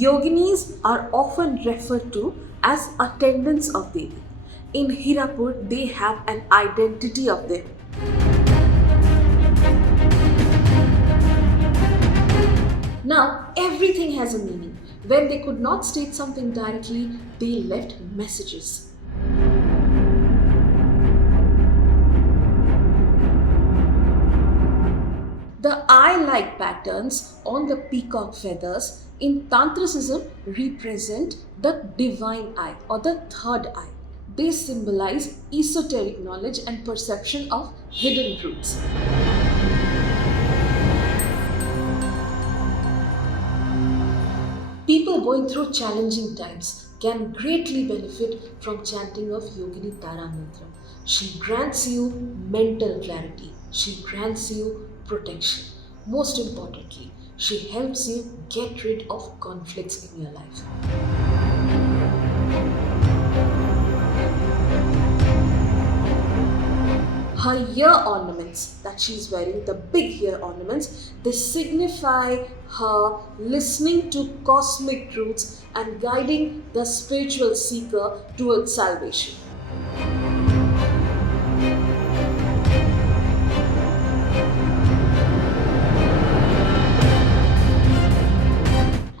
Yoginis are often referred to as attendants of Devi. In Hirapur, they have an identity of them. Now, everything has a meaning. When they could not state something directly, they left messages. The eye-like patterns on the peacock feathers in Tantricism represent the divine eye or the third eye. They symbolize esoteric knowledge and perception of hidden truths. People going through challenging times can greatly benefit from chanting of Yogini Tara mantra. She grants you mental clarity. She grants you protection. Most importantly, she helps you get rid of conflicts in your life. Her ear ornaments that she is wearing, the big ear ornaments, they signify her listening to cosmic truths and guiding the spiritual seeker towards salvation.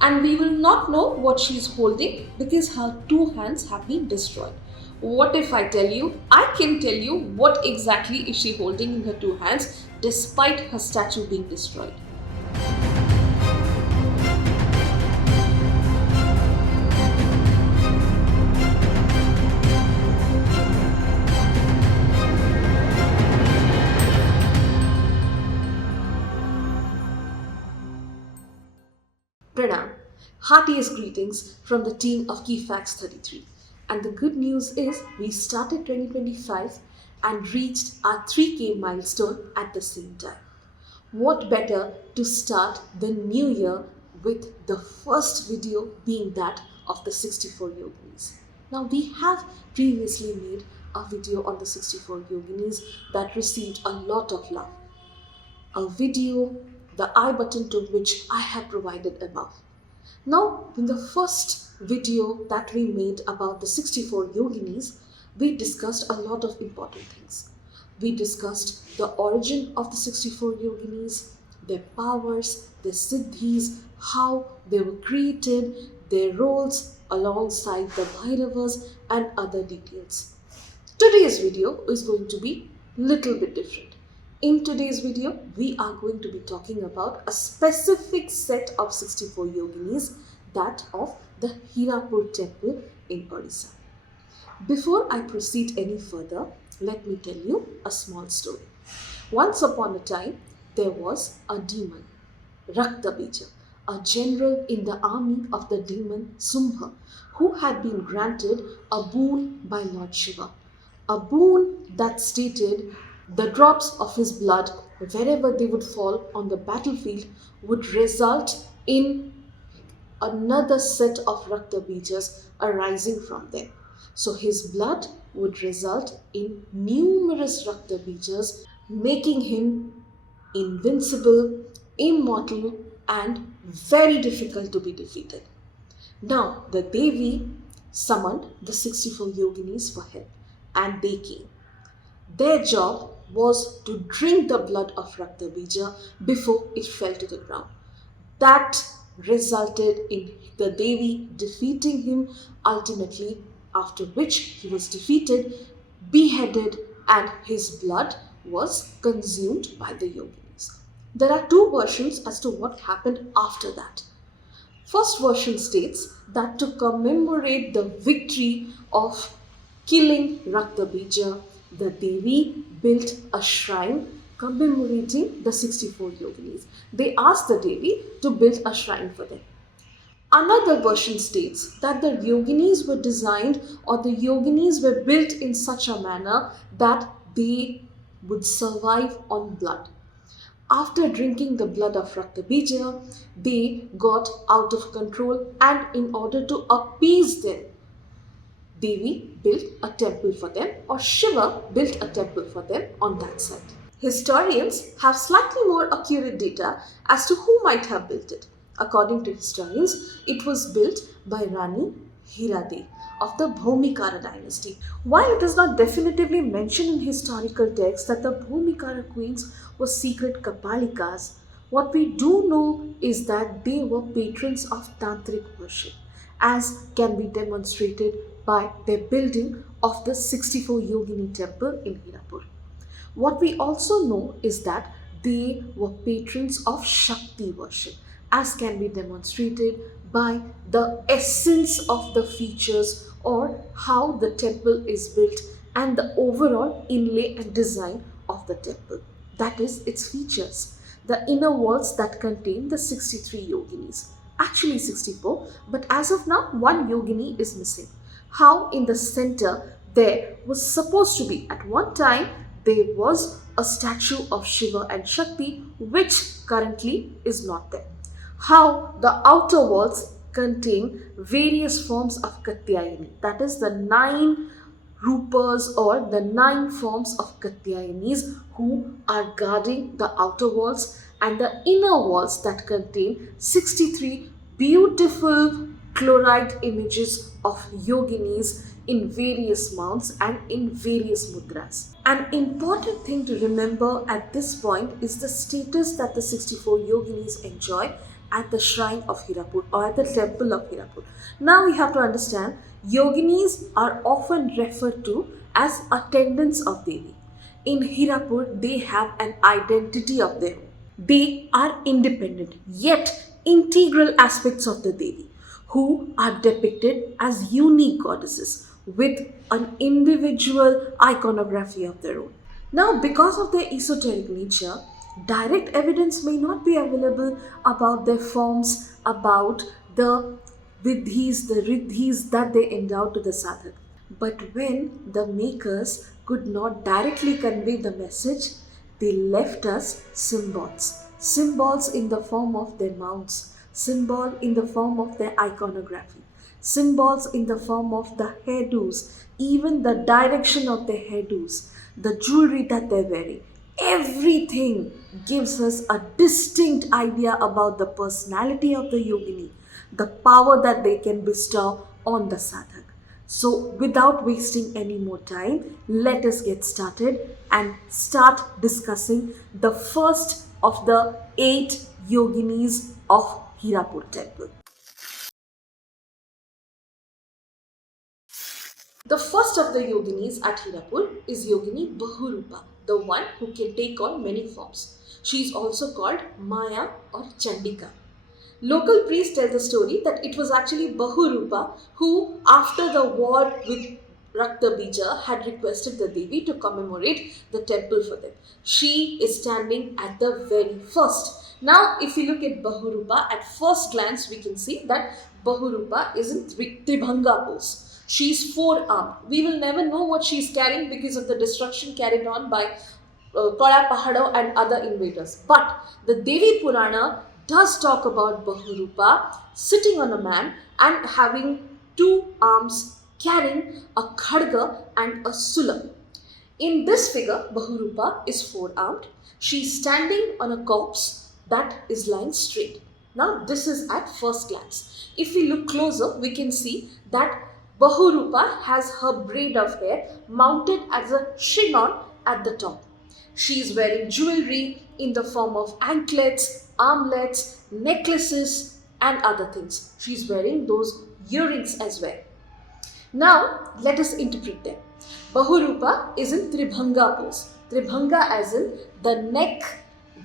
And we will not know what she is holding because her two hands have been destroyed. What if I tell you? I can tell you what exactly is she holding in her two hands despite her statue being destroyed. Pranam, heartiest greetings from the team of KeyFacts 33. And the good news is we started 2025 and reached our 3K milestone at the same time. What better to start the new year with the first video being that of the 64 Yoginis. Now we have previously made a video on the 64 Yoginis that received a lot of love. A video, the I button to which I have provided above. Now, in the first video that we made about the 64 Yoginis, we discussed a lot of important things. We discussed the origin of the 64 Yoginis, their powers, their siddhis, how they were created, their roles alongside the Bhairavas and other details. Today's video is going to be a little bit different. In today's video, we are going to be talking about a specific set of 64 Yoginis, that of the Hirapur Temple in Odisha. Before I proceed any further, let me tell you a small story. Once upon a time, there was a demon, Raktabija, a general in the army of the demon Sumbha, who had been granted a boon by Lord Shiva. A boon that stated the drops of his blood, wherever they would fall on the battlefield, would result in another set of Rakta Bijas arising from them. So his blood would result in numerous Rakta Bijas, making him invincible, immortal, and very difficult to be defeated. Now the Devi summoned the 64 Yoginis for help, and they came. Their job was to drink the blood of Rakta Bija before it fell to the ground. That resulted in the Devi defeating him ultimately, after which he was defeated, beheaded, and his blood was consumed by the Yoginis. There are two versions as to what happened after that. First version states that to commemorate the victory of killing Rakta Bija, the Devi built a shrine commemorating the 64 Yoginis. They asked the Devi to build a shrine for them. Another version states that the Yoginis were designed, or the Yoginis were built in such a manner that they would survive on blood. After drinking the blood of Rakta Bija, they got out of control, and in order to appease them, Devi built a temple for them, or Shiva built a temple for them on that site. Historians have slightly more accurate data as to who might have built it. According to historians, it was built by Rani Hirade of the Bhumikara dynasty. While it is not definitively mentioned in historical texts that the Bhumikara queens were secret Kapalikas, what we do know is that they were patrons of Tantric worship, as can be demonstrated by their building of the 64 Yogini Temple in Hirapur. What we also know is that they were patrons of Shakti worship, as can be demonstrated by the essence of the features or how the temple is built and the overall inlay and design of the temple. That is its features. The inner walls that contain the 63 yoginis. Actually 64, but as of now, one yogini is missing. How in the center there was supposed to be, at one time, there was a statue of Shiva and Shakti, which currently is not there. How the outer walls contain various forms of Katyayani, that is the 9 rupas or the 9 forms of Katyayanis who are guarding the outer walls and the inner walls that contain 63 beautiful chloride images of yoginis in various mounts and in various mudras. An important thing to remember at this point is the status that the 64 yoginis enjoy at the shrine of Hirapur or at the temple of Hirapur. Now we have to understand yoginis are often referred to as attendants of Devi. In Hirapur, they have an identity of their own. They are independent yet integral aspects of the Devi who are depicted as unique goddesses with an individual iconography of their own. Now, because of their esoteric nature, direct evidence may not be available about their forms, about the riddhis that they endowed to the sadhak. But when the makers could not directly convey the message, they left us symbols. Symbols in the form of their mounts, symbol in the form of their iconography, symbols in the form of the hairdos, even the direction of their hairdos, the jewelry that they're wearing. Everything gives us a distinct idea about the personality of the yogini, the power that they can bestow on the sadhak. So, without wasting any more time, let us get started and start discussing the first of the 8 yoginis of Hirapur Temple. The first of the yoginis at Hirapur is Yogini Bahurupa, the one who can take on many forms. She is also called Maya or Chandika. Local priests tell the story that it was actually Bahurupa who, after the war with Rakta Bija, had requested the Devi to commemorate the temple for them. She is standing at the very first. Now, if we look at Bahurupa, at first glance we can see that Bahurupa is in Tribhanga pose. She is four-armed. We will never know what she is carrying because of the destruction carried on by Kala Pahado and other invaders. But the Devi Purana does talk about Bahurupa sitting on a man and having 2 arms carrying a khadga and a sulam. In this figure, Bahurupa is four-armed. She is standing on a corpse that is lying straight. Now, this is at first glance. If we look closer, we can see that Bahurupa has her braid of hair mounted as a chignon at the top. She is wearing jewelry in the form of anklets, armlets, necklaces and other things. She is wearing those earrings as well. Now, let us interpret them. Bahurupa is in Tribhanga pose. Tribhanga as in the neck,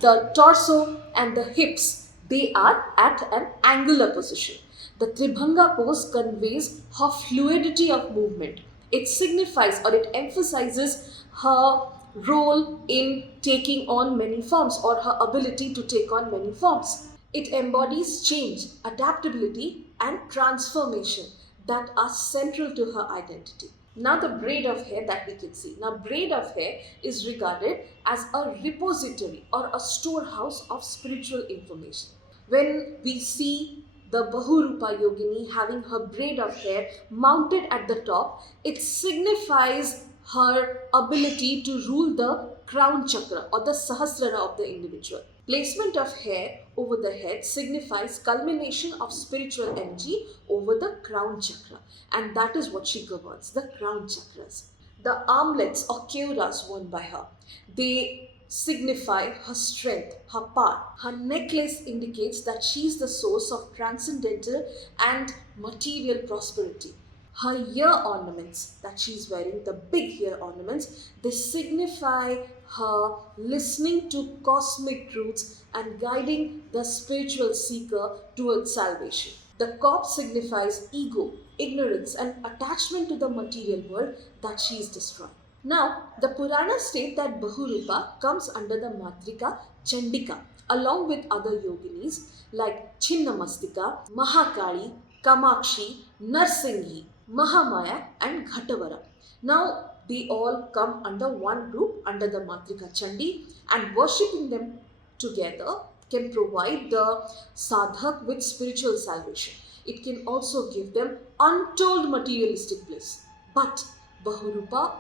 the torso and the hips. They are at an angular position. The Tribhanga pose conveys her fluidity of movement. It signifies or it emphasizes her role in taking on many forms or her ability to take on many forms. It embodies change, adaptability and transformation that are central to her identity. Now the braid of hair that we can see. Now braid of hair is regarded as a repository or a storehouse of spiritual information. When we see the Bahurupa Yogini having her braid of hair mounted at the top, it signifies her ability to rule the crown chakra or the sahasrara of the individual. Placement of hair over the head signifies culmination of spiritual energy over the crown chakra, and that is what she governs, the crown chakras. The armlets or keuras worn by her, they signify her strength, her power. Her necklace indicates that she is the source of transcendental and material prosperity. Her ear ornaments that she's wearing, the big ear ornaments, they signify her listening to cosmic truths and guiding the spiritual seeker towards salvation. The corpse signifies ego, ignorance, and attachment to the material world that she is destroying. Now, the Puranas state that Bahurupa comes under the Matrika Chandika along with other yoginis like Chinnamastika, Mahakali, Kamakshi, Narsinghi, Mahamaya, and Ghatavara. Now, they all come under one group under the Matrika Chandi, and worshipping them together can provide the sadhak with spiritual salvation. It can also give them untold materialistic bliss. But Bahurupa,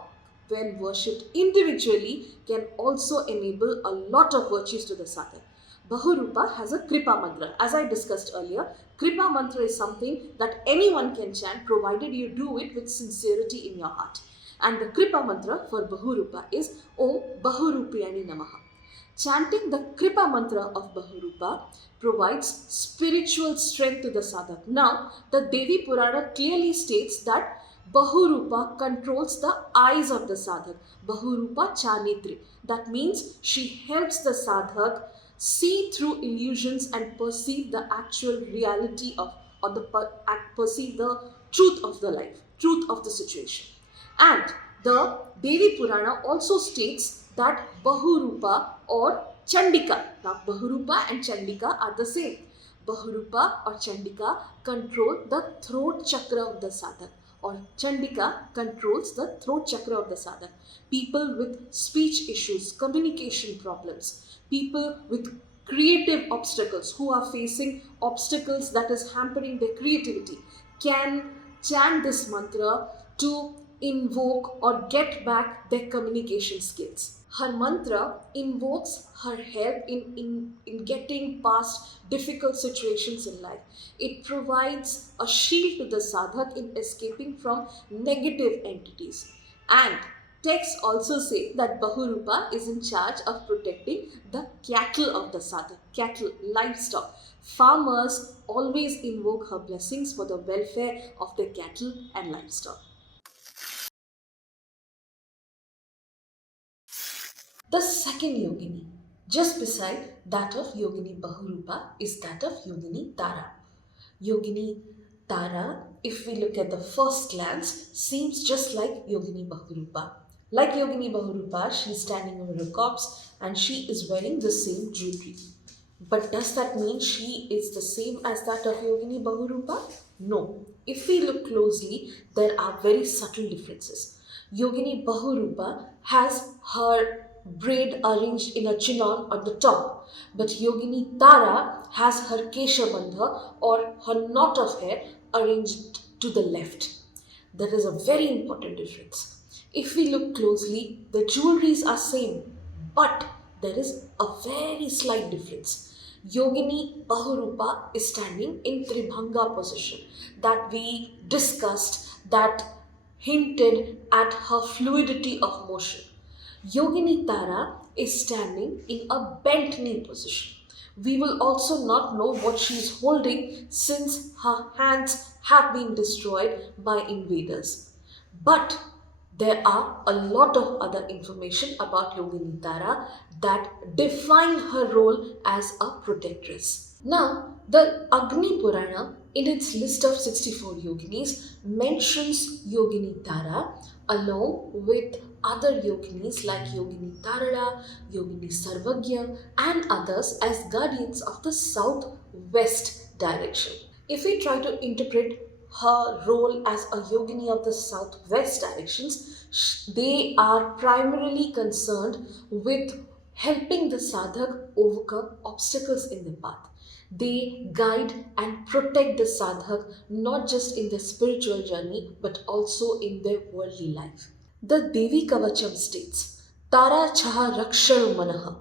when worshipped individually, can also enable a lot of virtues to the sadhak. Bahurupa has a Kripa mantra. As I discussed earlier, Kripa mantra is something that anyone can chant provided you do it with sincerity in your heart. And the Kripa mantra for Bahurupa is Om Bahurupiyani Namaha. Chanting the Kripa mantra of Bahurupa provides spiritual strength to the sadhak. Now, the Devi Purana clearly states that Bahurupa controls the eyes of the sadhak. Bahurupa Chanitri. That means she helps the sadhak see through illusions and perceive the actual reality of, or perceive the truth of the life, truth of the situation. And the Devi Purana also states that Bahurupa or Chandika. Now, Bahurupa and Chandika are the same. Bahurupa or Chandika control the throat chakra of the sadhak, or Chandika controls the throat chakra of the sadhak. People with speech issues, communication problems, people with creative obstacles who are facing obstacles that is hampering their creativity can chant this mantra to invoke or get back their communication skills. Her mantra invokes her help in getting past difficult situations in life. It provides a shield to the sadhak in escaping from negative entities. And texts also say that Bahurupa is in charge of protecting the cattle of the sadhak, cattle, livestock. Farmers always invoke her blessings for the welfare of their cattle and livestock. The second yogini, just beside that of Yogini Bahurupa, is that of Yogini Tara. Yogini Tara, if we look at the first glance, seems just like Yogini Bahurupa. Like Yogini Bahurupa, she is standing over a corpse and she is wearing the same jewelry. But does that mean she is the same as that of Yogini Bahurupa? No. If we look closely, there are very subtle differences. Yogini Bahurupa has her braid arranged in a chinon on the top, but Yogini Tara has her keshabandha or her knot of hair arranged to the left. There is a very important difference. If we look closely, the jewelries are same, but there is a very slight difference. Yogini Bahurupa is standing in Tribhanga position that we discussed, that hinted at her fluidity of motion. Yogini Tara is standing in a bent knee position. We will also not know what she is holding since her hands have been destroyed by invaders. But there are a lot of other information about Yogini Tara that define her role as a protectress. Now, the Agni Purana, in its list of 64 yoginis, mentions Yogini Tara along with other yoginis like Yogini Tara, Yogini Sarvagya, and others as guardians of the southwest direction. If we try to interpret her role as a yogini of the southwest directions, they are primarily concerned with helping the sadhak overcome obstacles in the path. They guide and protect the sadhak not just in their spiritual journey but also in their worldly life. The Devi Kavacham states Tara Chaha Rakshanu Manaha,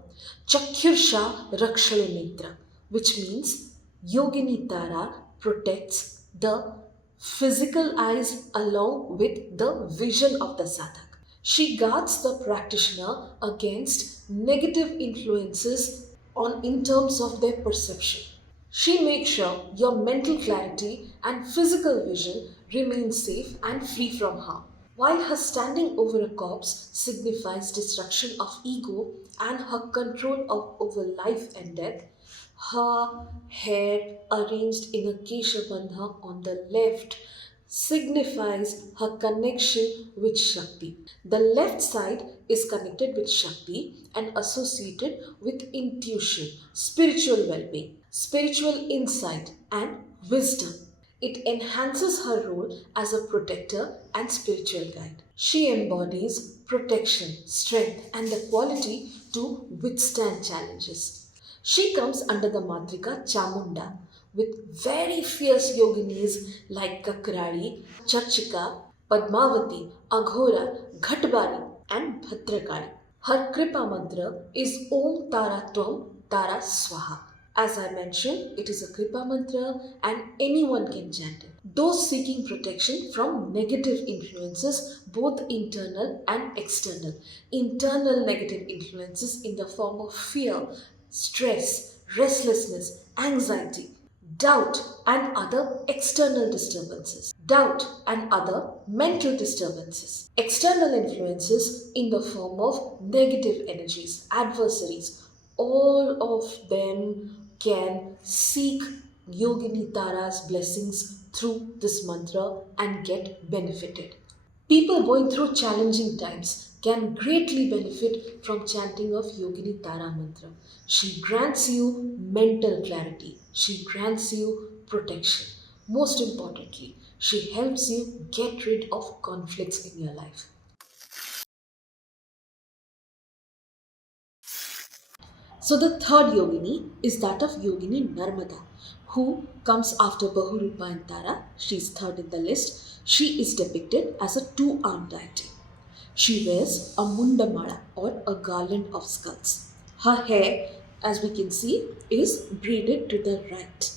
Chakyursha Rakshanu Netra, which means Yogini Tara protects the physical eyes along with the vision of the sadhak. She guards the practitioner against negative influences on in terms of their perception. She makes sure your mental clarity and physical vision remain safe and free from harm. While her standing over a corpse signifies destruction of ego and her control over life and death, her hair arranged in a Keshabandha on the left signifies her connection with Shakti. The left side is connected with Shakti and associated with intuition, spiritual well being, spiritual insight, and wisdom. It enhances her role as a protector and spiritual guide. She embodies protection, strength, and the quality to withstand challenges. She comes under the Matrika Chamunda with very fierce yoginis like Kakrali, Charchika, Padmavati, Aghora, Ghatbari, and Bhadrakali. Her Kripa mantra is Om Tara Tvam Tara Swaha. As I mentioned, it is a Kripa mantra and anyone can chant it. Those seeking protection from negative influences, both internal and external. Internal negative influences in the form of fear, stress, restlessness, anxiety, doubt, and other external disturbances. Doubt and other mental disturbances. External influences in the form of negative energies, adversaries. All of them can seek Yogini Tara's blessings through this mantra and get benefited. People going through challenging times can greatly benefit from chanting of Yogini Tara mantra. She grants you mental clarity. She grants you protection. Most importantly, she helps you get rid of conflicts in your life. So the third yogini is that of Yogini Narmada, who comes after Bahurupa and Tara. She is third in the list. She is depicted as a two-armed deity. She wears a mundamala or a garland of skulls. Her hair, as we can see, is braided to the right.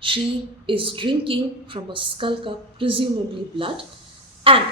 She is drinking from a skull cup, presumably blood, and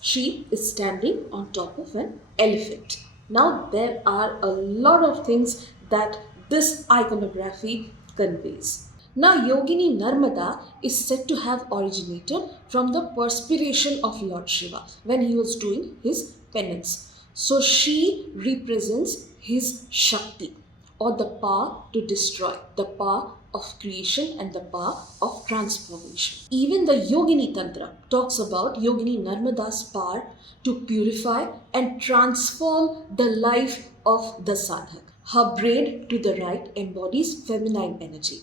she is standing on top of an elephant. Now, there are a lot of things that this iconography conveys. Now, Yogini Narmada is said to have originated from the perspiration of Lord Shiva when he was doing his penance. So, she represents his Shakti or the power to destroy, the power of creation and the power of transformation. Even the Yogini Tantra talks about Yogini Narmada's power to purify and transform the life of the sadhak. Her braid to the right embodies feminine energy,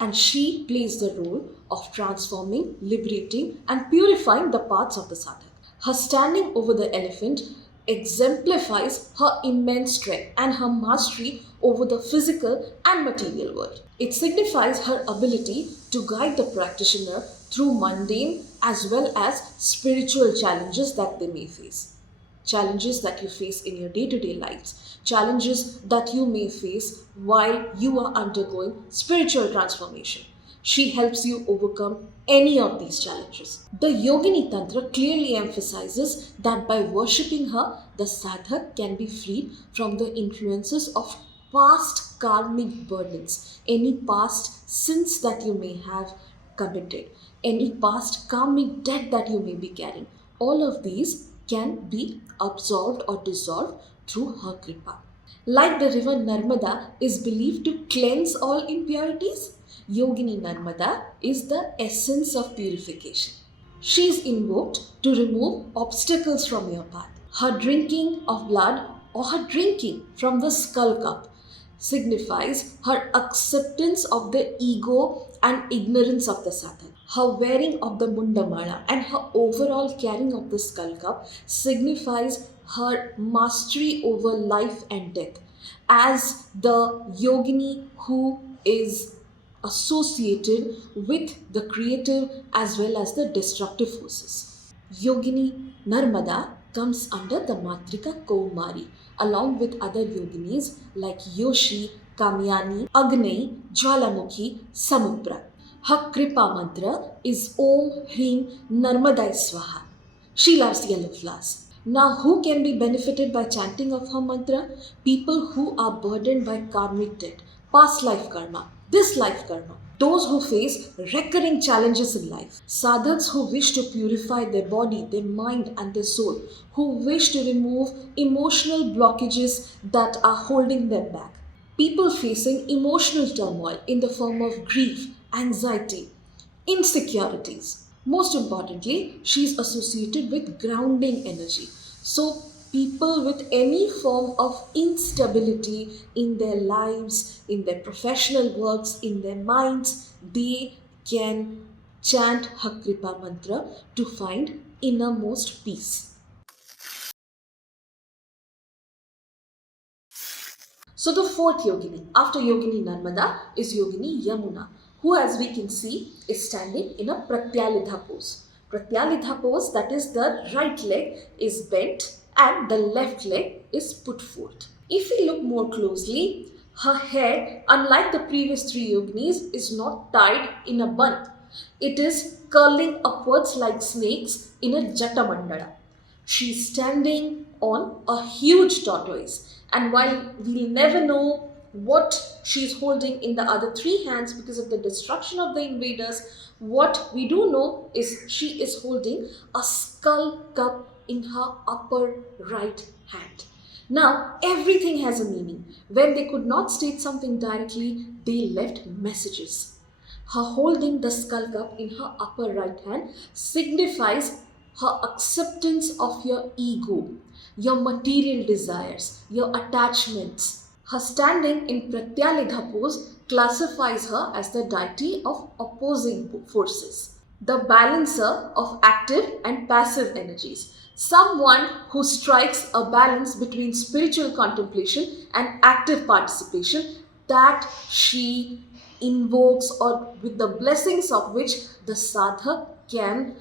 and she plays the role of transforming, liberating, and purifying the parts of the sadhak. Her standing over the elephant exemplifies her immense strength and her mastery over the physical and material world. It signifies her ability to guide the practitioner through mundane as well as spiritual challenges that they may face. Challenges that you face in your day to day lives, challenges that you may face while you are undergoing spiritual transformation. She helps you overcome any of these challenges. The Yogini Tantra clearly emphasizes that by worshipping her, the sadhak can be freed from the influences of past karmic burdens, any past sins that you may have committed, any past karmic debt that you may be carrying. All of these can be absorbed or dissolved through her kripa. Like the river Narmada is believed to cleanse all impurities, Yogini Narmada is the essence of purification. She is invoked to remove obstacles from your path. Her drinking of blood or her drinking from the skull cup signifies her acceptance of the ego and ignorance of the sadhak. Her wearing of the mundamala and her overall carrying of the skull cup signifies her mastery over life and death as the yogini who is associated with the creative as well as the destructive forces. Yogini Narmada comes under the Matrika Kaumari along with other yoginis like Yoshi, Kamyani, Agni, Jwalamukhi, Samupra. Her Kripa mantra is Om Hrim Narmadai Swaha. She loves yellow flowers. Now, who can be benefited by chanting of her mantra? People who are burdened by karmic debt, past life karma, this life karma. Those who face recurring challenges in life. Sadhaks who wish to purify their body, their mind, and their soul. Who wish to remove emotional blockages that are holding them back. People facing emotional turmoil in the form of grief, anxiety, insecurities. Most importantly, she is associated with grounding energy. So, people with any form of instability in their lives, in their professional works, in their minds, they can chant her Kripa mantra to find innermost peace. So the fourth yogini after Yogini Narmada is Yogini Yamuna, who as we can see is standing in a Pratyalidha pose. Pratyalidha pose, that is the right leg is bent and the left leg is put forth. If we look more closely, her hair, unlike the previous three yoginis, is not tied in a bun. It is curling upwards like snakes in a Jatamandala. She's standing on a huge tortoise, and while we'll never know what she's holding in the other three hands because of the destruction of the invaders, what we do know is she is holding a skull cup in her upper right hand. Now, everything has a meaning. When they could not state something directly, they left messages. Her holding the skull cup in her upper right hand signifies her acceptance of your ego, your material desires, your attachments. Her standing in Pratyalidha pose classifies her as the deity of opposing forces, the balancer of active and passive energies, someone who strikes a balance between spiritual contemplation and active participation that she invokes or with the blessings of which the sadhak can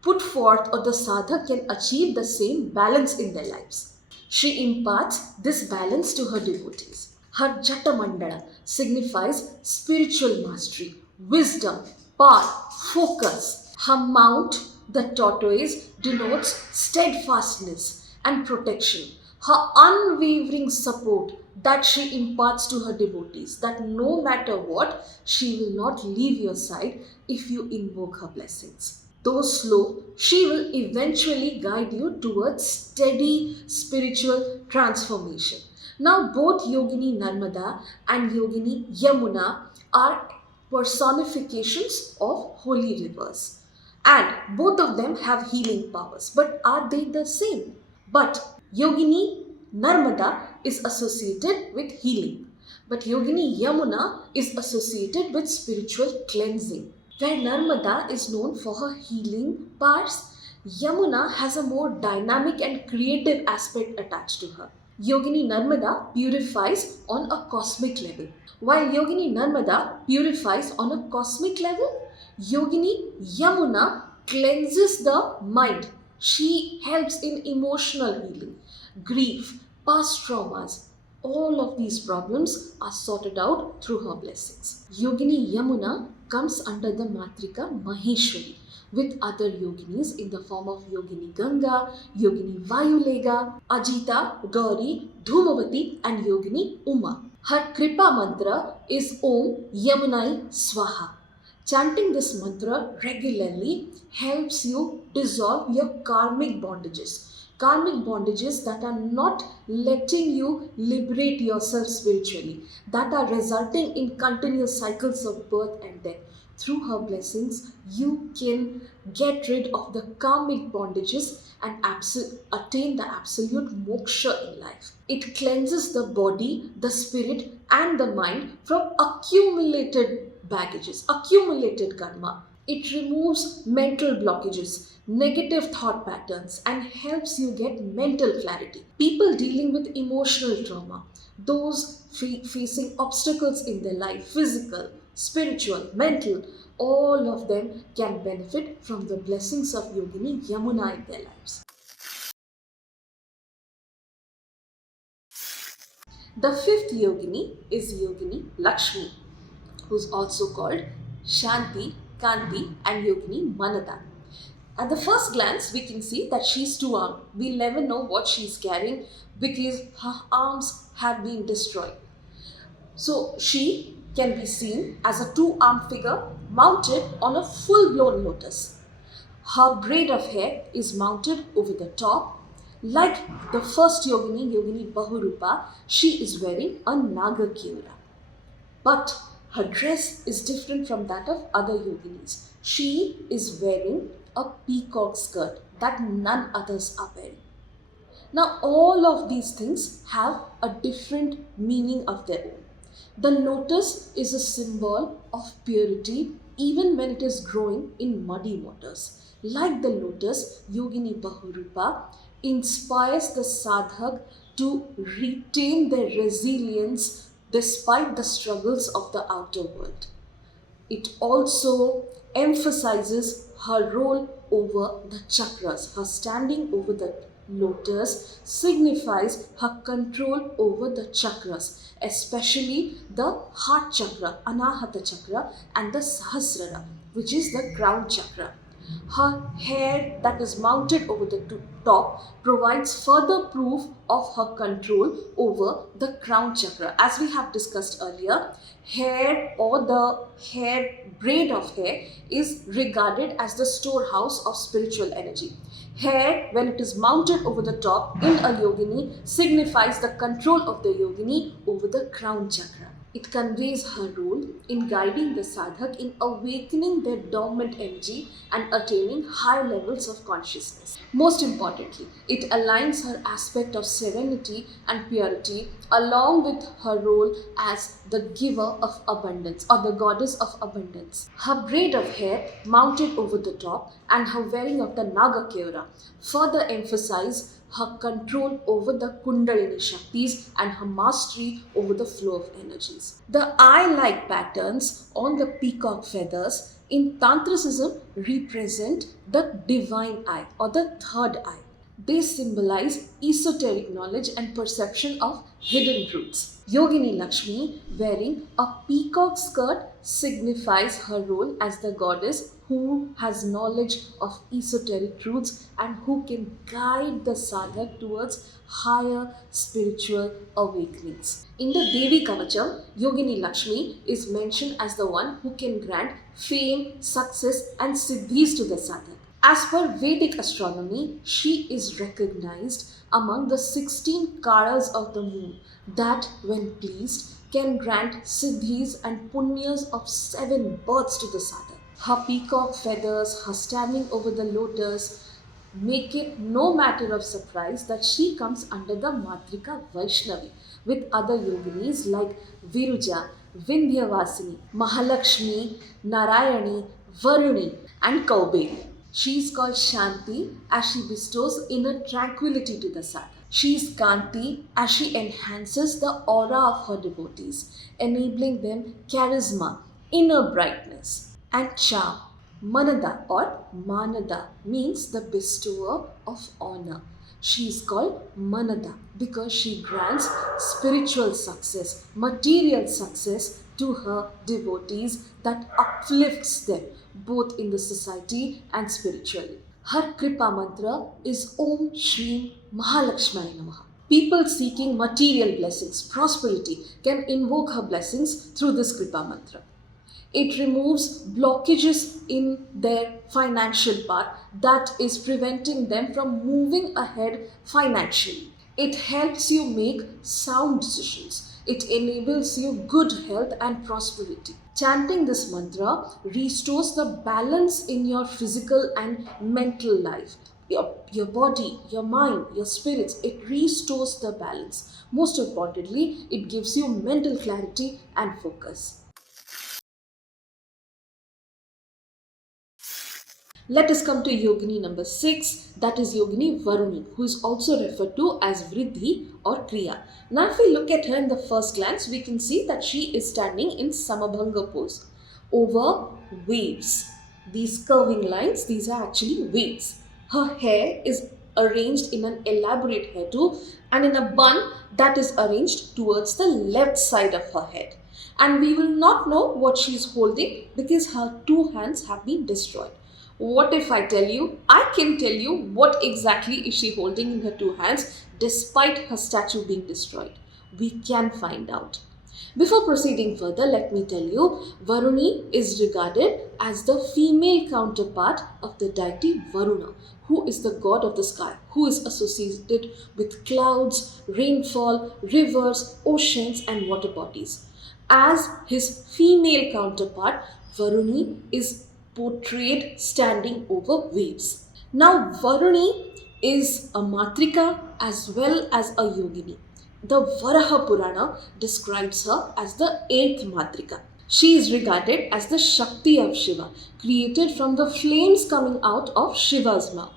put forth or the sadhak can achieve the same balance in their lives. She imparts this balance to her devotees. Her Jatamandala signifies spiritual mastery, wisdom, power, focus. Her mount, the tortoise, denotes steadfastness and protection. Her unwavering support that she imparts to her devotees, that no matter what, she will not leave your side if you invoke her blessings. Though slow, she will eventually guide you towards steady spiritual transformation. Now, both Yogini Narmada and Yogini Yamuna are personifications of holy rivers. And both of them have healing powers. But are they the same? But Yogini Narmada is associated with healing. But Yogini Yamuna is associated with spiritual cleansing. Where Narmada is known for her healing powers, Yamuna has a more dynamic and creative aspect attached to her. Yogini Narmada purifies on a cosmic level. While Yogini Narmada purifies on a cosmic level, Yogini Yamuna cleanses the mind. She helps in emotional healing, grief, past traumas. All of these problems are sorted out through her blessings. Yogini Yamuna comes under the Matrika Maheshwari with other yoginis in the form of Yogini Ganga, Yogini Vayulega, Ajita, Gauri, Dhumavati and Yogini Uma. Her Kripa mantra is Om Yamunai Swaha. Chanting this mantra regularly helps you dissolve your karmic bondages. Karmic bondages that are not letting you liberate yourself spiritually, that are resulting in continuous cycles of birth and death. Through her blessings, you can get rid of the karmic bondages and attain the absolute moksha in life. It cleanses the body, the spirit, and the mind from accumulated baggages, accumulated karma. It removes mental blockages, negative thought patterns, and helps you get mental clarity. People dealing with emotional trauma, those facing obstacles in their life, physical, spiritual, mental, all of them can benefit from the blessings of Yogini Yamuna in their lives. The fifth yogini is Yogini Lakshmi, who's also called Shanti, Kanti, and Yogini Manada. At the first glance, we can see that she's two-armed. We'll never know what she's carrying because her arms have been destroyed. So she can be seen as a two-armed figure mounted on a full-blown lotus. Her braid of hair is mounted over the top. Like the first yogini, Yogini Bahurupa, she is wearing a Naga Keura. But her dress is different from that of other yoginis. She is wearing a peacock skirt that none others are wearing. Now, all of these things have a different meaning of their own. The lotus is a symbol of purity even when it is growing in muddy waters. Like the lotus, Yogini Bahurupa inspires the sadhak to retain their resilience despite the struggles of the outer world. It also emphasizes her role over the chakras. Her standing over the lotus signifies her control over the chakras, especially the heart chakra, Anahata chakra, and the Sahasrara, which is the crown chakra. Her hair that is mounted over the top provides further proof of her control over the crown chakra. As we have discussed earlier, hair or the hair braid of hair is regarded as the storehouse of spiritual energy. Hair, when it is mounted over the top in a yogini, signifies the control of the yogini over the crown chakra. It conveys her role in guiding the sadhak in awakening their dormant energy and attaining high levels of consciousness. Most importantly, it aligns her aspect of serenity and purity along with her role as the giver of abundance or the goddess of abundance. Her braid of hair mounted over the top and her wearing of the Naga Keura further emphasize her control over the Kundalini Shaktis and her mastery over the flow of energies. The eye-like patterns on the peacock feathers in Tantricism represent the divine eye or the third eye. They symbolize esoteric knowledge and perception of hidden truths. Yogini Lakshmi wearing a peacock skirt signifies her role as the goddess who has knowledge of esoteric truths and who can guide the sadhak towards higher spiritual awakenings. In the Devi Kavacham, Yogini Lakshmi is mentioned as the one who can grant fame, success and siddhis to the sadhak. As per Vedic astronomy, she is recognized among the 16 karas of the moon that, when pleased, can grant siddhis and punyas of 7 births to the sadhak. Her peacock feathers, her standing over the lotus, make it no matter of surprise that she comes under the Matrika Vaishnavi with other yoginis like Viruja, Vindhyavasini, Mahalakshmi, Narayani, Varuni and Kaubeli. She is called Shanti as she bestows inner tranquility to the sadhak. She is Kanti as she enhances the aura of her devotees, enabling them charisma, inner brightness, and charm. Manada or Manada means the bestower of honor. She is called Manada because she grants spiritual success, material success to her devotees that uplifts them both in the society and spiritually. Her Kripa mantra is Om Shri Mahalakshmaya Namaha. People seeking material blessings, prosperity can invoke her blessings through this Kripa mantra. It removes blockages in their financial path that is preventing them from moving ahead financially. It helps you make sound decisions. It enables you good health and prosperity. Chanting this mantra restores the balance in your physical and mental life. Your body, your mind, your spirits, it restores the balance. Most importantly, it gives you mental clarity and focus. Let us come to Yogini number 6, that is Yogini Varuni, who is also referred to as Vriddhi or Kriya. Now if we look at her in the first glance, we can see that she is standing in Samabhanga pose over waves. These curving lines, these are actually waves. Her hair is arranged in an elaborate hairdo and in a bun that is arranged towards the left side of her head. And we will not know what she is holding because her two hands have been destroyed. What if I tell you? I can tell you what exactly is she holding in her two hands despite her statue being destroyed. We can find out. Before proceeding further, let me tell you, Varuni is regarded as the female counterpart of the deity Varuna, who is the god of the sky, who is associated with clouds, rainfall, rivers, oceans, and water bodies. As his female counterpart, Varuni is portrayed standing over waves. Now, Varuni is a Matrika as well as a Yogini. The Varaha Purana describes her as the eighth Matrika. She is regarded as the Shakti of Shiva, created from the flames coming out of Shiva's mouth.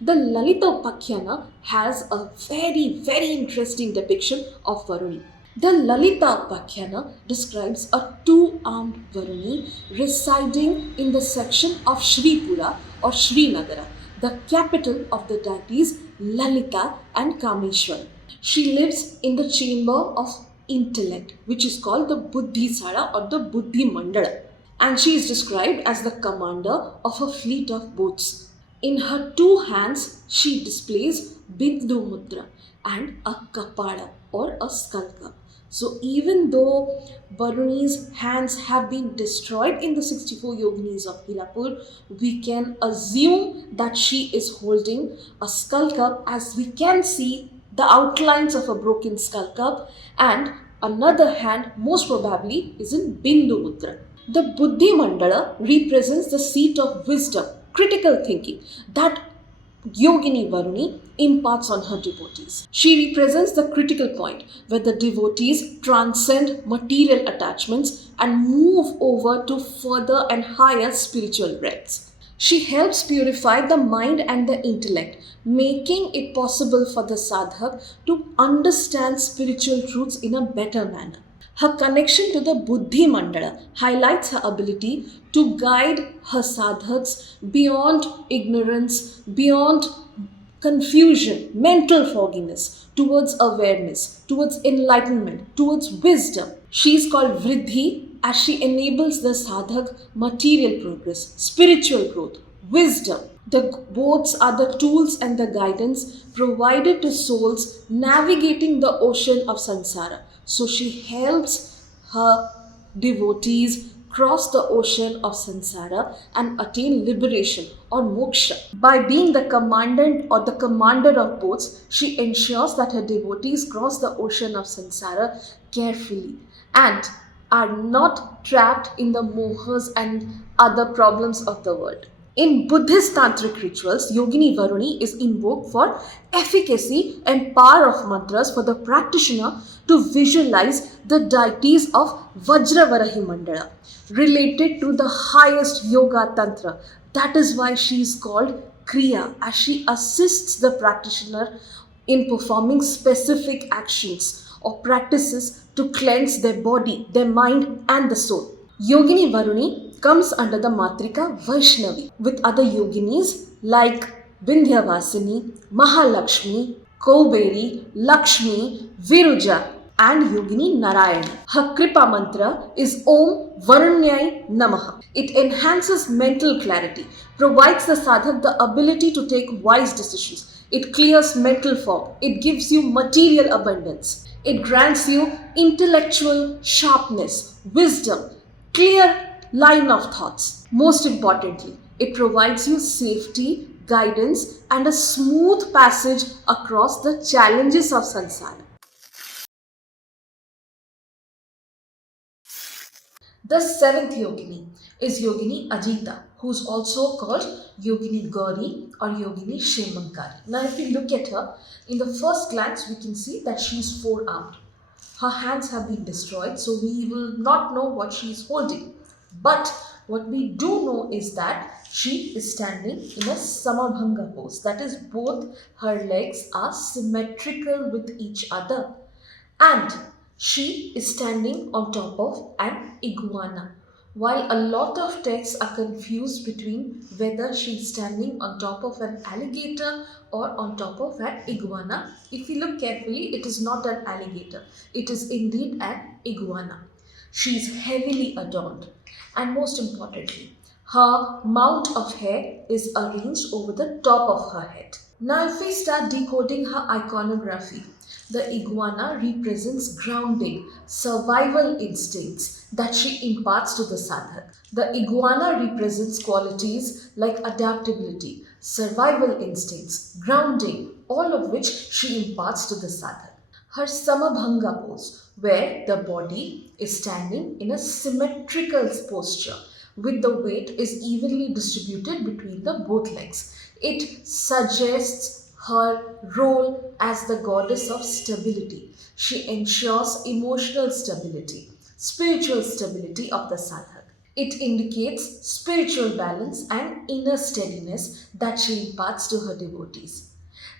The Lalita Upakhana has a very interesting depiction of Varuni. The Lalita Upakhana describes a two-armed Varuni residing in the section of Shripura or Srinagara, the capital of the deities Lalita and Kameshwar. She lives in the chamber of intellect, which is called the Buddhisara or the Buddhi Mandala. And she is described as the commander of a fleet of boats. In her two hands, she displays Bindu Mudra and a Kapada or a skull cup. So even though Varuni's hands have been destroyed in the 64 Yoginis of Hirapur, we can assume that she is holding a skull cup, as we can see the outlines of a broken skull cup, and another hand most probably is in Bindu Mudra. The Buddhi Mandala represents the seat of wisdom, critical thinking that Yogini Varuni imparts on her devotees. She represents the critical point where the devotees transcend material attachments and move over to further and higher spiritual realms. She helps purify the mind and the intellect, making it possible for the sadhak to understand spiritual truths in a better manner. Her connection to the Buddhi Mandala highlights her ability to guide her sadhaks beyond ignorance, beyond confusion, mental fogginess, towards awareness, towards enlightenment, towards wisdom. She is called Vriddhi as she enables the sadhak material progress, spiritual growth, wisdom. The boats are the tools and the guidance provided to souls navigating the ocean of samsara. So she helps her devotees cross the ocean of samsara and attain liberation or moksha. By being the commandant or the commander of boats, she ensures that her devotees cross the ocean of samsara carefully and are not trapped in the mohas and other problems of the world. In Buddhist Tantric rituals, Yogini Varuni is invoked for efficacy and power of mantras for the practitioner to visualize the deities of Vajravarahi Mandala, related to the highest yoga tantra. That is why she is called Kriya, as she assists the practitioner in performing specific actions or practices to cleanse their body, their mind, and the soul. Yogini Varuni comes under the Matrika Vaishnavi with other yoginis like Vindhyavasini, Mahalakshmi, Kauberi, Lakshmi, Viruja, and Yogini Narayana. Her Kripa mantra is Om Varunyai Namaha. It enhances mental clarity, provides the sadhak the ability to take wise decisions. It clears mental fog. It gives you material abundance. It grants you intellectual sharpness, wisdom, clear line of thoughts. Most importantly, it provides you safety, guidance, and a smooth passage across the challenges of samsara. The seventh Yogini is Yogini Ajita, who is also called Yogini Gauri or Yogini Ksemanari. Now, if we look at her, in the first glance, we can see that she is four-armed. Her hands have been destroyed, so we will not know what she is holding. But what we do know is that she is standing in a Samabhanga pose. That is, both her legs are symmetrical with each other. And she is standing on top of an iguana, While a lot of texts are confused between whether she's standing on top of an alligator or on top of an iguana, if you look carefully, it is not an alligator. It is indeed an iguana. She is heavily adorned, and most importantly, her mount of hair is arranged over the top of her head. Now, if we start decoding her iconography, the iguana represents grounding, survival instincts that she imparts to the sadhak. The iguana represents qualities like adaptability, survival instincts, grounding, all of which she imparts to the sadhak. Her Samabhanga pose, where the body is standing in a symmetrical posture with the weight is evenly distributed between the both legs. It suggests her role as the goddess of stability. She ensures emotional stability, spiritual stability of the sadhak. It indicates spiritual balance and inner steadiness that she imparts to her devotees.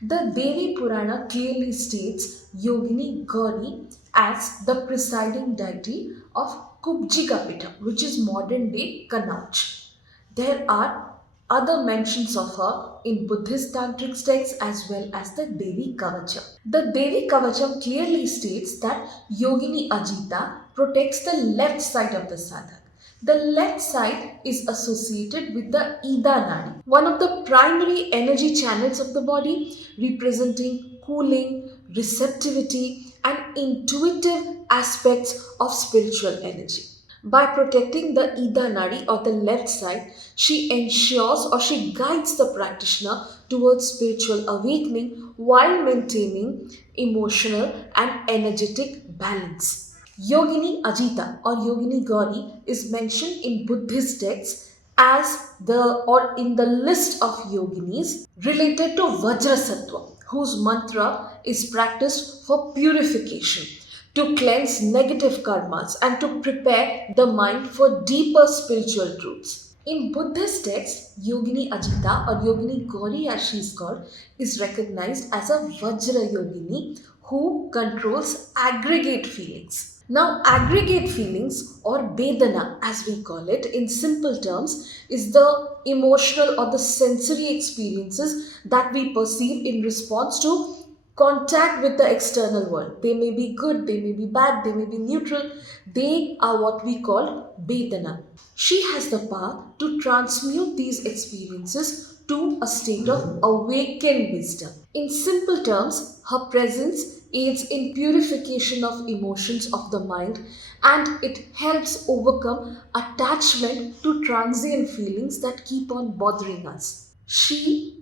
The Devi Purana clearly states Yogini Gauri as the presiding deity of Kubjikapita, which is modern day Kannauj. There are other mentions of her in Buddhist Tantric texts as well as the Devi Kavacham. The Devi Kavacham clearly states that Yogini Ajita protects the left side of the sadhak. The left side is associated with the Ida Nadi, one of the primary energy channels of the body, representing cooling, receptivity, and intuitive aspects of spiritual energy. By protecting the Ida Nadi or the left side, she ensures or she guides the practitioner towards spiritual awakening while maintaining emotional and energetic balance. Yogini Ajita or Yogini Gauri is mentioned in Buddhist texts as the or in the list of yoginis related to Vajrasattva, whose mantra is practiced for purification, to cleanse negative karmas and to prepare the mind for deeper spiritual truths. In Buddhist texts, Yogini Ajita or Yogini Gauri as she is called is recognized as a Vajra Yogini who controls aggregate feelings. Now, aggregate feelings or Vedana as we call it in simple terms is the emotional or the sensory experiences that we perceive in response to contact with the external world. They may be good, they may be bad, they may be neutral. They are what we call Vedana. She has the power to transmute these experiences to a state of awakened wisdom. In simple terms, her presence aids in purification of emotions of the mind and it helps overcome attachment to transient feelings that keep on bothering us. She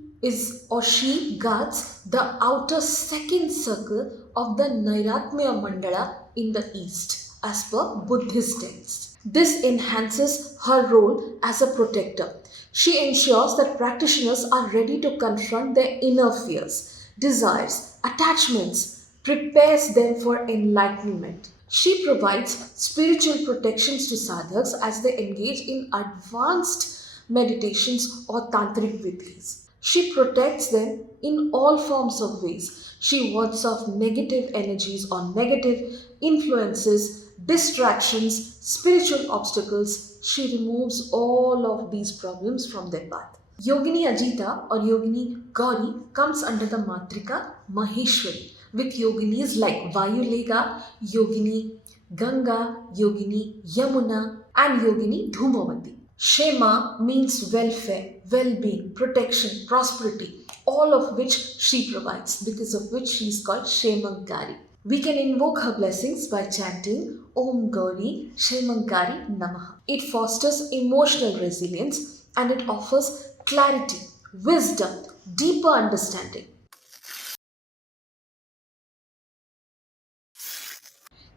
guards the outer second circle of the Nairatmya Mandala in the east as per Buddhist texts. This enhances her role as a protector. She ensures that practitioners are ready to confront their inner fears, desires, attachments, prepares them for enlightenment. She provides spiritual protections to sadhaks as they engage in advanced meditations or tantric vidhis. She protects them in all forms of ways. She wards off negative energies or negative influences, distractions, spiritual obstacles. She removes all of these problems from their path. Yogini Ajita or Yogini Gauri comes under the Matrika Maheshwari with yoginis like Vayulega, Yogini Ganga, Yogini Yamuna, and Yogini Dhumavati. Shema means welfare, well-being, protection, prosperity, all of which she provides, because of which she is called Shemankari. We can invoke her blessings by chanting Om Gauri Shemankari Namaha. It fosters emotional resilience and it offers clarity, wisdom, deeper understanding.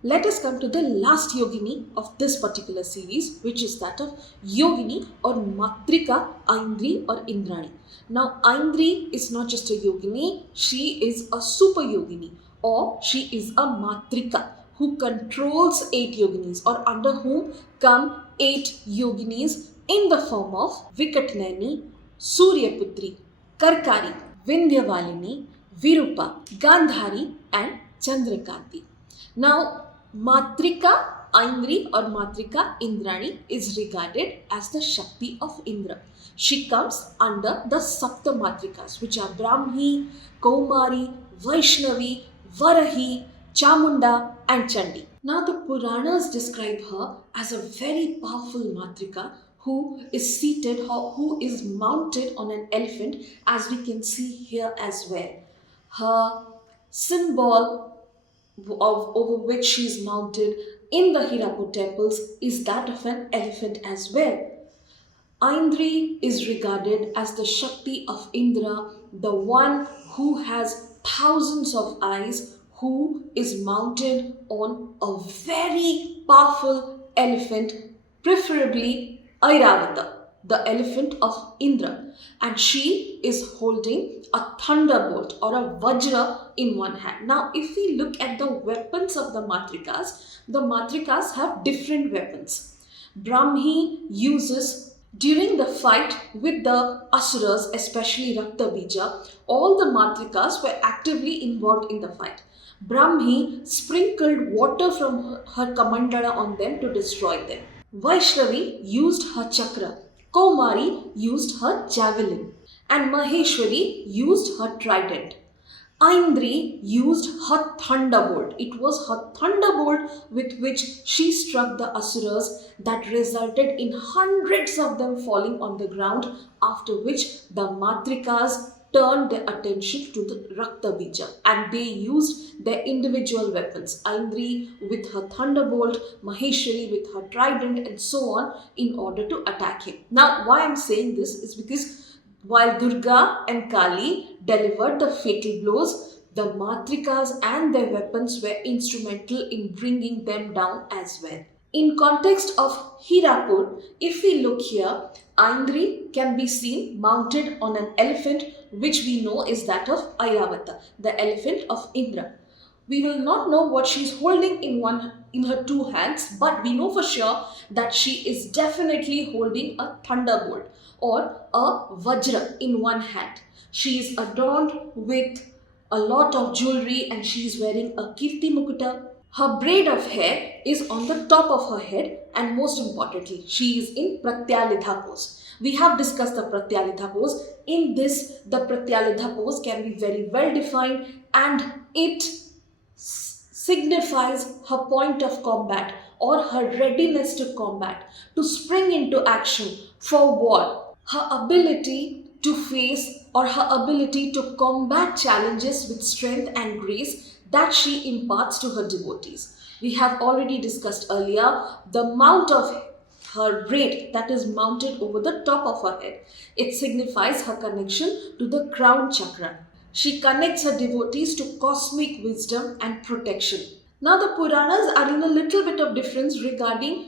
Let us come to the last yogini of this particular series, which is that of Yogini or Matrika Aindri or Indrani. Now, Aindri is not just a yogini, she is a super yogini or she is a Matrika who controls 8 yoginis or under whom come 8 yoginis in the form of Vikatnani, Suryaputri, Karkari, Vindhyavalini, Virupa, Gandhari and Chandrakanti. Now, Matrika Aindri or Matrika Indrani is regarded as the Shakti of Indra. She comes under the Sapta Matrikas, which are Brahmi, Kaumari, Vaishnavi, Varahi, Chamunda, and Chandi. Now, the Puranas describe her as a very powerful Matrika who is seated, who is mounted on an elephant, as we can see here as well. Her symbol over which she is mounted in the Hirapur temples is that of an elephant as well. Aindri is regarded as the Shakti of Indra, the one who has thousands of eyes, who is mounted on a very powerful elephant, preferably Airavata, the elephant of Indra. And she is holding a thunderbolt or a vajra in one hand. Now, if we look at the weapons of the Matrikas have different weapons. Brahmi uses during the fight with the Asuras, especially Rakta Bija, all the Matrikas were actively involved in the fight. Brahmi sprinkled water from her Kamandala on them to destroy them. Vaishnavi used her chakra. Kaumari used her javelin. And Maheshwari used her trident. Aindri used her thunderbolt. It was her thunderbolt with which she struck the Asuras that resulted in hundreds of them falling on the ground, after which the Matrikas turned their attention to the Rakta Bija and they used their individual weapons. Aindri with her thunderbolt, Maheshwari with her trident, and so on, in order to attack him. Now, why I'm saying this is because while Durga and Kali delivered the fatal blows, the Matrikas and their weapons were instrumental in bringing them down as well. In context of Hirapur, if we look here, Aindri can be seen mounted on an elephant, which we know is that of Airavata, the elephant of Indra. We will not know what she is holding in her two hands, but we know for sure that she is definitely holding a thunderbolt or a vajra in one hand. She is adorned with a lot of jewelry and she is wearing a kirti mukuta. Her braid of hair is on the top of her head, and most importantly, she is in Pratyalidha pose. We have discussed the Pratyalidha pose. In this, the Pratyalidha pose can be very well defined and it signifies her point of combat or her readiness to combat, to spring into action for war. Her ability to face or her ability to combat challenges with strength and grace that she imparts to her devotees. We have already discussed earlier the mount of her braid that is mounted over the top of her head. It signifies her connection to the crown chakra. She connects her devotees to cosmic wisdom and protection. Now, the Puranas are in a little bit of difference regarding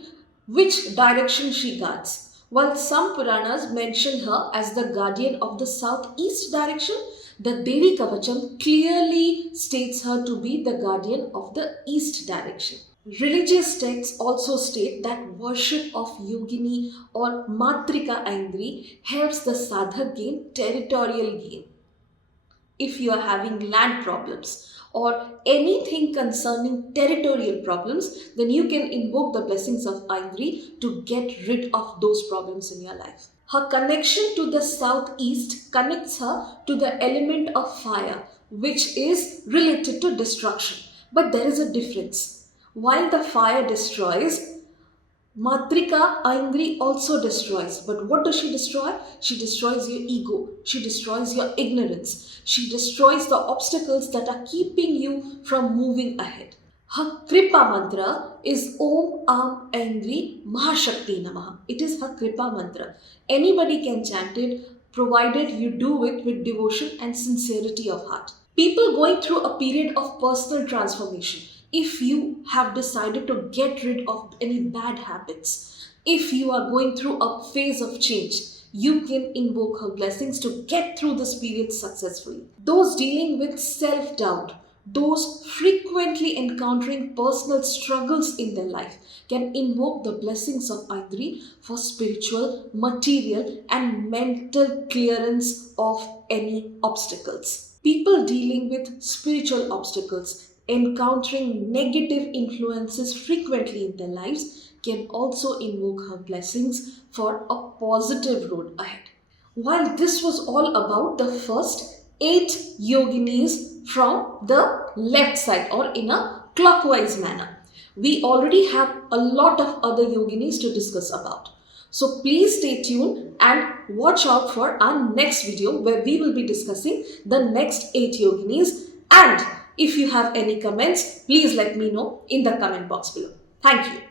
which direction she guards. While some Puranas mention her as the guardian of the southeast direction, the Devi Kavacham clearly states her to be the guardian of the east direction. Religious texts also state that worship of Yogini or Matrika Aindri helps the sadhak gain territorial gain. If you are having land problems or anything concerning territorial problems, then you can invoke the blessings of Aindri to get rid of those problems in your life. Her connection to the southeast connects her to the element of fire, which is related to destruction. But there is a difference. While the fire destroys, Matrika Aindri also destroys. But what does she destroy? She destroys your ego. She destroys your ignorance. She destroys the obstacles that are keeping you from moving ahead. Her Kripa mantra is Om Am Aindri Mahashakti Namaha. It is her Kripa mantra. Anybody can chant it, provided you do it with devotion and sincerity of heart. People going through a period of personal transformation, if you have decided to get rid of any bad habits, if you are going through a phase of change, you can invoke her blessings to get through this period successfully. Those dealing with self-doubt, those frequently encountering personal struggles in their life can invoke the blessings of Aindri for spiritual, material, and mental clearance of any obstacles. People dealing with spiritual obstacles, encountering negative influences frequently in their lives can also invoke her blessings for a positive road ahead. While this was all about the first 8 yoginis from the left side or in a clockwise manner, we already have a lot of other yoginis to discuss about. So please stay tuned and watch out for our next video where we will be discussing the next 8 yoginis. And if you have any comments, please let me know in the comment box below. Thank you.